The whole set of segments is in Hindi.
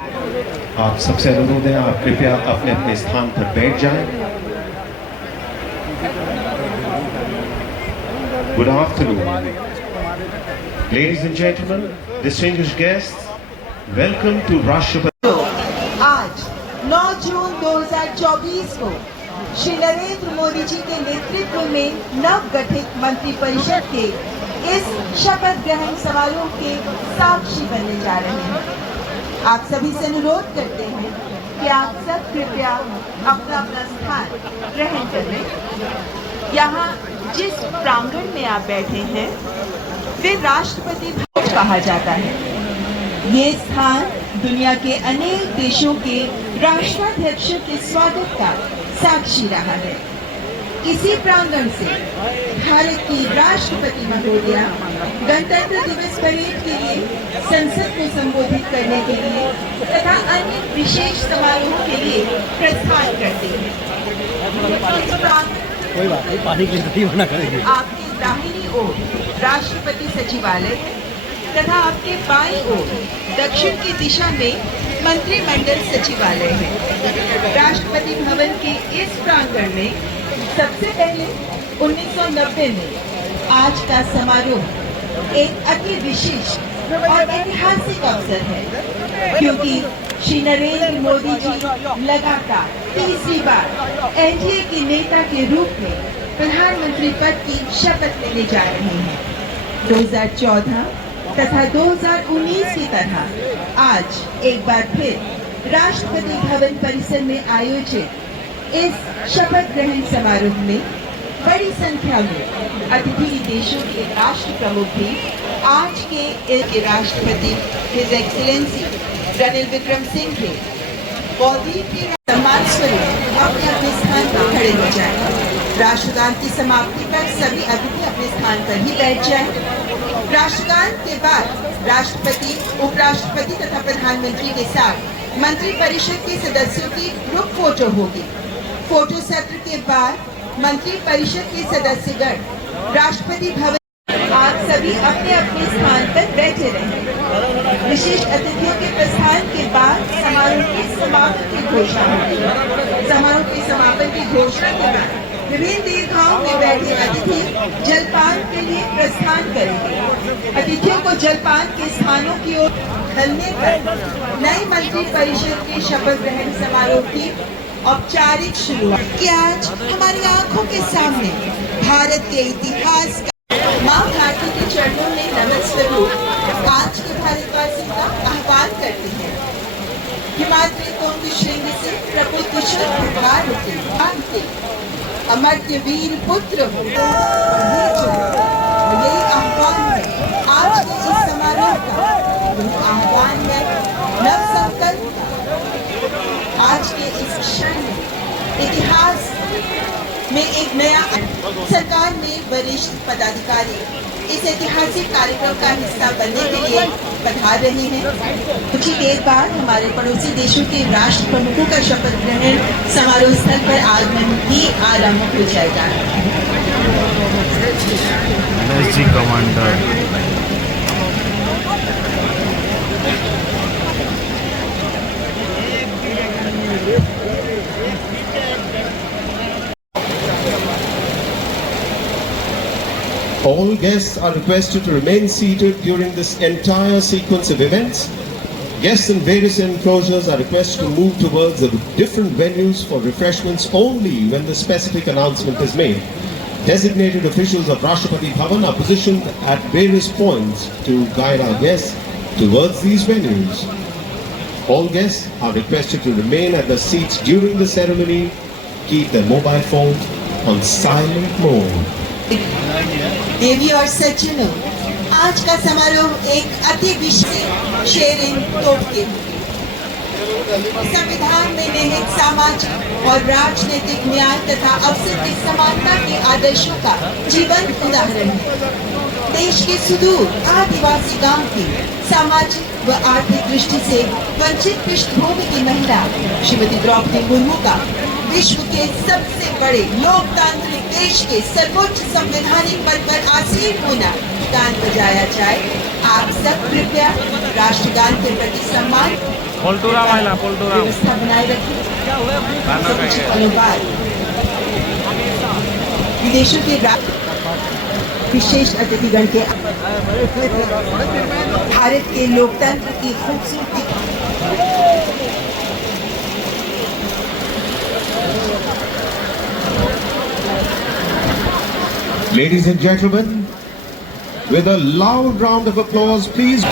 आप सबसे अनुरोध है, आप कृपया अपने अपने स्थान पर बैठ जाएं। Good afternoon, ladies and gentlemen, distinguished guests. Welcome to राष्ट्रपति। आज 9 जून 2024 को श्री नरेंद्र मोदी जी के नेतृत्व में नवगठित मंत्रिपरिषद के इस शपथ ग्रहण समारोह के साक्षी बनने जा रहे हैं। आप सभी से अनुरोध करते हैं कि आप सब कृपया अपना अपना स्थान ग्रहण कर लें। यहाँ जिस प्रांगण में आप बैठे हैं वे राष्ट्रपति भवन कहा जाता है। ये स्थान दुनिया के अनेक देशों के राष्ट्राध्यक्षों के स्वागत का साक्षी रहा है। इसी प्रांगण से भारत की राष्ट्रपति महोदया गणतंत्र दिवस परेड के लिए संसद को संबोधित करने के लिए तथा अन्य विशेष समारोह के लिए प्रस्थान करते हैं। आपकी दाहिनी ओर राष्ट्रपति सचिवालय है तथा आपके बाईं ओर दक्षिण की दिशा में मंत्रिमंडल सचिवालय है। राष्ट्रपति भवन के इस प्रांगण में सबसे पहले 1990 में आज का समारोह एक अति विशेष और ऐतिहासिक अवसर है, क्योंकि श्री नरेंद्र मोदी जी लगातार तीसरी बार एनडीए के नेता के रूप में प्रधानमंत्री पद की शपथ लेने जा रहे हैं। 2014 तथा 2019 की तरह आज एक बार फिर राष्ट्रपति भवन परिसर में आयोजित इस शपथ ग्रहण समारोह में बड़ी संख्या में अतिथि देशों के राष्ट्र प्रमुख भी आज के राष्ट्रपति हिज एक्सीलेंसी रणिल विक्रमसिंघे बौद्धिक के सम्मान स्वरूप अपने अपने स्थान पर खड़े हो जाएं। राष्ट्रगान की समाप्ति पर सभी अतिथि अपने स्थान पर ही बैठ जाएं। राष्ट्रगान के बाद राष्ट्रपति, उपराष्ट्रपति तथा प्रधानमंत्री के साथ मंत्रिपरिषद के सदस्यों की ग्रुप फोटो होगी। फोटो सत्र के बाद मंत्री परिषद के सदस्यगण राष्ट्रपति भवन। आप सभी अपने अपने स्थान पर बैठे रहें। विशिष्ट अतिथियों के प्रस्थान के बाद समारोह के समापन की घोषणा होगी। समारोह के समापन की घोषणा के बाद विभिन्न दीर्घाओं में बैठे अतिथि जलपान के लिए प्रस्थान करेंगे। अतिथियों को जलपान के स्थानों की ओर ढलने पर नई मंत्री परिषद के शपथ ग्रहण समारोह की औपचारिक शुरुआत की। आज हमारी आंखों के सामने भारत के इतिहास का मां भारती के चरणों में नमन स्वरूप आज के भारतवासियों का आह्वान करते हैं। हिमाद्री तुंग श्रृंग से प्रबुद्ध शुद्ध भारत अमर्त्य वीर पुत्र हो। यही आह्वान है आज के इस समारोह का। आह्वान है नव संकल्प का। आज के इस क्षण में इतिहास में एक नया सरकार में वरिष्ठ पदाधिकारी इस ऐतिहासिक कार्यक्रम का हिस्सा बनने के लिए पधार रहे हैं। कुछ ही देर बाद हमारे पड़ोसी देशों के राष्ट्र प्रमुखों का शपथ ग्रहण समारोह स्थल पर आगमन भी आरंभ हो जाएगा। Commander All guests are requested to remain seated during this entire sequence of events. Guests in various enclosures are requested to move towards the different venues for refreshments only when the specific announcement is made. Designated officials of Rashtrapati Bhavan are positioned at various points to guide our guests towards these venues. All guests are requested to remain at their seats during the ceremony. Keep their mobile phones on silent mode. देवी और सज्जनों, आज का समारोह एक अति विशेष शेयरिंग तोड़के संविधान में निहित सामाजिक और राजनीतिक न्याय तथा अवसर की समानता के आदर्शों का जीवंत उदाहरण है। देश के सुदूर आदिवासी गांव की सामाजिक व आर्थिक दृष्टि से वंचित पृष्ठभूमि की महिला श्रीमती द्रौपदी मुर्मू का विश्व के सबसे बड़े लोकतांत्रिक देश के सर्वोच्च संवैधानिक पद पर आसीन होना गान बजाया जाए। आप सब कृपया राष्ट्रगान के प्रति सम्मान पोल्टूराम आयला पोल्टूराम व्यवस्था बनाए रखें। गाना कुछ गाएंगे। पलों बाद विदेशों के विशेष अतिथिगण के भारत के लोकतंत्र की खूबसूरती Ladies and gentlemen, with a loud round of applause, please.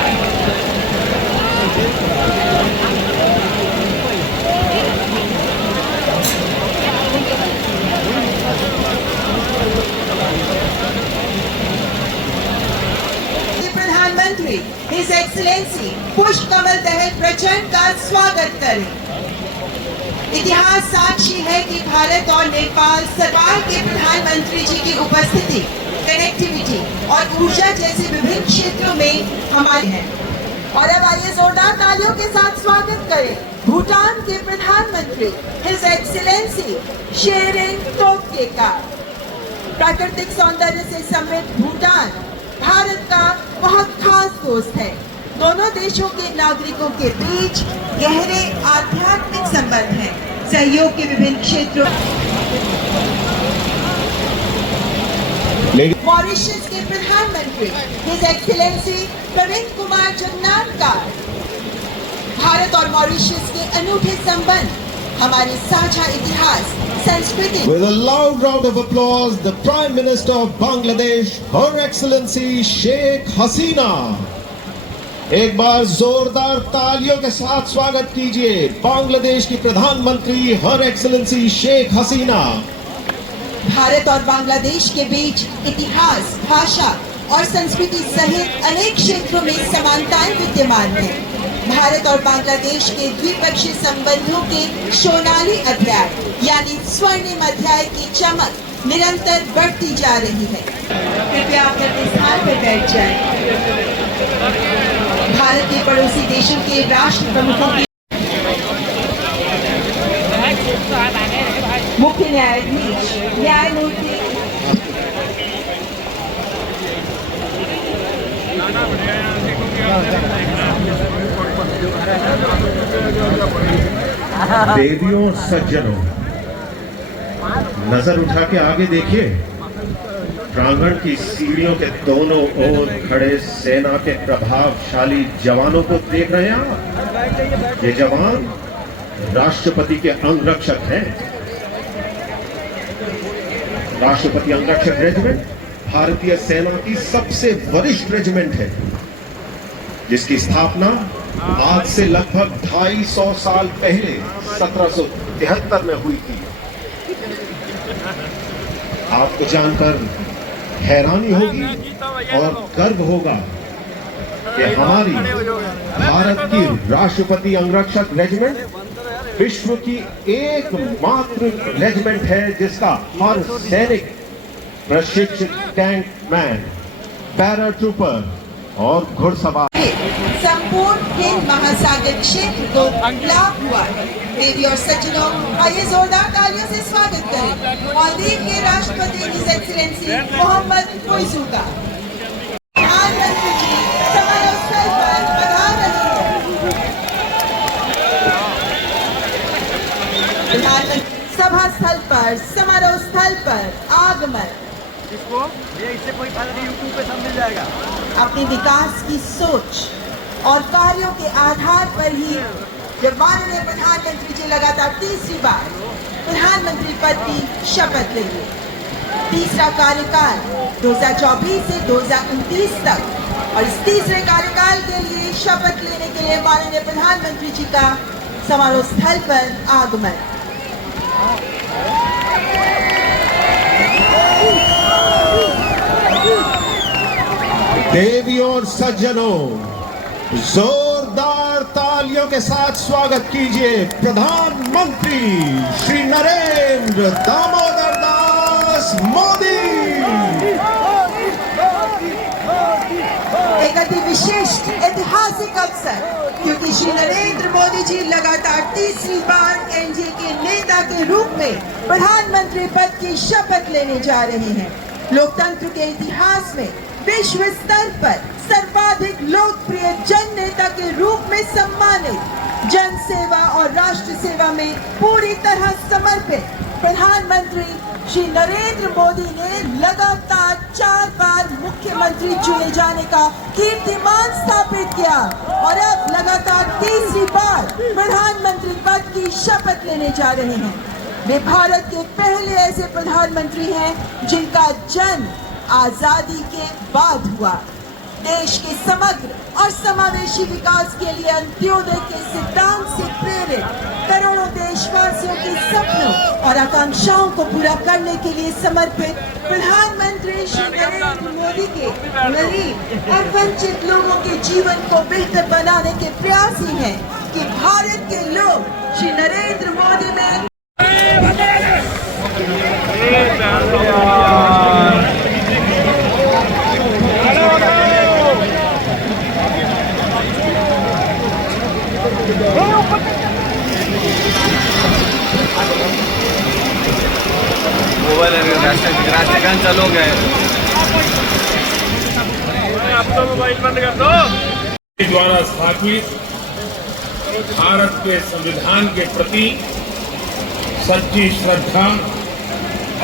प्रधानमंत्री हिज एक्सीलेंसी पुष्प कमल दहल प्रचंड का स्वागत करें। इतिहास साक्षी है कि भारत और नेपाल सरकार के प्रधानमंत्री जी की उपस्थिति कनेक्टिविटी और ऊर्जा जैसे विभिन्न क्षेत्रों में हमारे हैं। और अब आइए जोरदार तालियों के साथ स्वागत करें भूटान के प्रधानमंत्री हिज एक्सीलेंसी शेरिंग तोब्गे का। प्राकृतिक सौंदर्य से समृद्ध भूटान भारत का बहुत खास दोस्त है। दोनों देशों के नागरिकों के बीच गहरे आध्यात्मिक संबंध हैं। सहयोग के विभिन्न क्षेत्रों मॉरिशस के प्रधानमंत्री हिज एक्सीलेंसी प्रवीण कुमार जगन्नाथ का। भारत और मॉरिशस के अनूठे संबंध हमारे साझा इतिहास संस्कृति। With a loud round of applause, the Prime Minister of Bangladesh, Her Excellency Sheikh Hasina. एक बार जोरदार तालियों के साथ स्वागत कीजिए बांग्लादेश की प्रधानमंत्री हर एक्सेलेंसी शेख हसीना। भारत और बांग्लादेश के बीच इतिहास, भाषा और संस्कृति सहित अनेक क्षेत्रों में समानताएं विद्यमान हैं। भारत और बांग्लादेश के द्विपक्षीय संबंधों के सोनाली अध्याय यानी स्वर्णिम अध्याय की चमक निरंतर बढ़ती जा रही है। कृपया आप अपने स्थान पर बैठ जाएं। भारत के पड़ोसी देशों के राष्ट्र प्रमुखों की मुख्य न्यायाधीश न्यायमूर्ति देवियों सज्जनों, नजर उठा के आगे देखिए। प्रांगण की सीढ़ियों के दोनों ओर खड़े सेना के प्रभावशाली जवानों को देख रहे हैं आप। ये जवान राष्ट्रपति के अंगरक्षक हैं। राष्ट्रपति अंगरक्षक रेजिमेंट भारतीय सेना की सबसे वरिष्ठ रेजिमेंट है, जिसकी स्थापना आज से लगभग 250 साल पहले 1773 में हुई थी। आपको जानकर हैरानी होगी और गर्व होगा कि हमारी भारत की राष्ट्रपति अंगरक्षक रेजिमेंट विश्व की एकमात्र रेजिमेंट है जिसका हर सैनिक प्रशिक्षित टैंक मैन, पैराट्रूपर और घुड़सवार संपूर्ण हिंद महासागर क्षेत्र को लाभ हुआ है। देवी और सज्जनों, आइए जोरदार तालियों से स्वागत करें मालदीव के राष्ट्रपति हिज एक्सीलेंसी मोहम्मद फैसल का। प्रधानमंत्री जी समारोह स्थल पर पधार रहे हैं। प्रधानमंत्री सभा स्थल पर समारोह स्थल पर आगमन। इसको ये इससे कोई फायदा नहीं, यूट्यूब पे सब मिल जाएगा। अपनी विकास की सोच और कार्यों के आधार पर ही जब माननीय प्रधानमंत्री जी लगातार तीसरी बार प्रधानमंत्री पद की शपथ लेंगे। तीसरा कार्यकाल 2024 से 2029 तक और इस तीसरे कार्यकाल के लिए शपथ लेने के लिए माननीय प्रधानमंत्री जी का समारोह स्थल पर आगमन। देवियों और सज्जनों, जोरदार तालियों के साथ स्वागत कीजिए प्रधानमंत्री श्री नरेंद्र दामोदर दास मोदी। एक अति विशिष्ट ऐतिहासिक अवसर, क्योंकि श्री नरेंद्र मोदी जी लगातार तीसरी बार एनडीए के नेता के रूप में प्रधानमंत्री पद की शपथ लेने जा रहे हैं। लोकतंत्र के इतिहास में विश्व स्तर पर सर्वाधिक लोकप्रिय जन नेता के रूप में सम्मानित, जन सेवा और राष्ट्र सेवा में पूरी तरह समर्पित प्रधानमंत्री श्री नरेंद्र मोदी ने लगातार 4 बार मुख्यमंत्री चुने जाने का कीर्तिमान स्थापित किया और अब लगातार तीसरी बार प्रधानमंत्री पद की शपथ लेने जा रहे हैं। वे भारत के पहले ऐसे प्रधानमंत्री हैं जिनका जन्म आजादी के बाद हुआ। देश के समग्र और समावेशी विकास के लिए अंत्योदय के सिद्धांत से प्रेरित करोड़ों देशवासियों के सपनों और आकांक्षाओं को पूरा करने के लिए समर्पित प्रधानमंत्री श्री नरेंद्र मोदी के गरीब और वंचित लोगों के जीवन को बेहतर बनाने के प्रयास ही हैं कि भारत के लोग श्री नरेंद्र मोदी में राष्ट्रगान चालू हो गए। आप तो मोबाइल बंद कर दो। द्वारा स्थापित भारत के संविधान के प्रति सच्ची श्रद्धा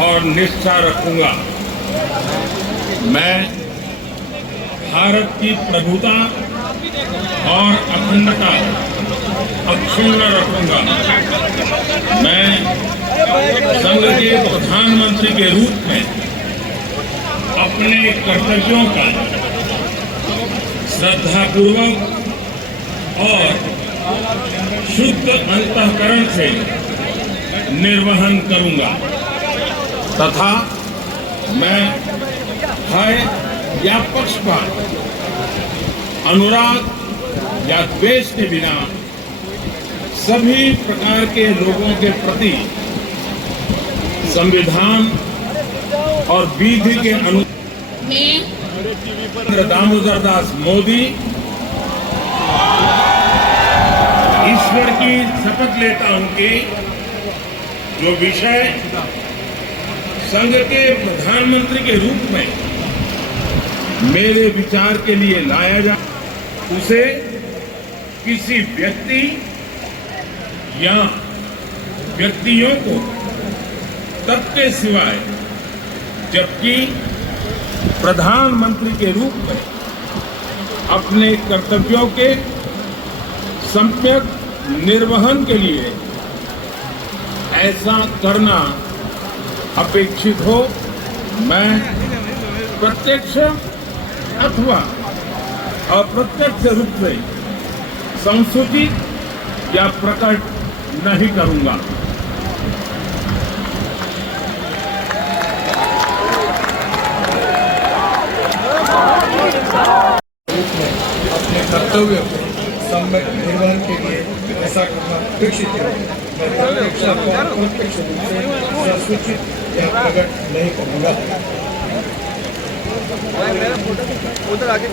और निष्ठा रखूंगा। मैं भारत की प्रभुता और अखंडता अक्षुण्ण रखूंगा। मैं संघ के प्रधानमंत्री के रूप में अपने कर्तव्यों का श्रद्धापूर्वक और शुद्ध अंतःकरण से निर्वहन करूंगा तथा मैं भय या पक्षपात, अनुराग या द्वेष के बिना सभी प्रकार के लोगों के प्रति संविधान और विधि के अनुसार दामोदर दास मोदी ईश्वर की शपथ लेता हूं कि जो विषय संघ के प्रधानमंत्री के रूप में मेरे विचार के लिए लाया जाए उसे किसी व्यक्ति या व्यक्तियों को तब के सिवाय जबकि प्रधानमंत्री के रूप में अपने कर्तव्यों के सम्यक निर्वहन के लिए ऐसा करना अपेक्षित हो, मैं प्रत्यक्ष अथवा अप्रत्यक्ष रूप से संसूचित या प्रकट नहीं करूंगा। अपने कर्तव्य को सम्यक निर्वहन के लिए ऐसा करना अपेक्षित है। मैं प्रत्यक्ष अथवा अप्रत्यक्ष रूप से संसूचित या प्रकट नहीं करूंगा। उधर आगे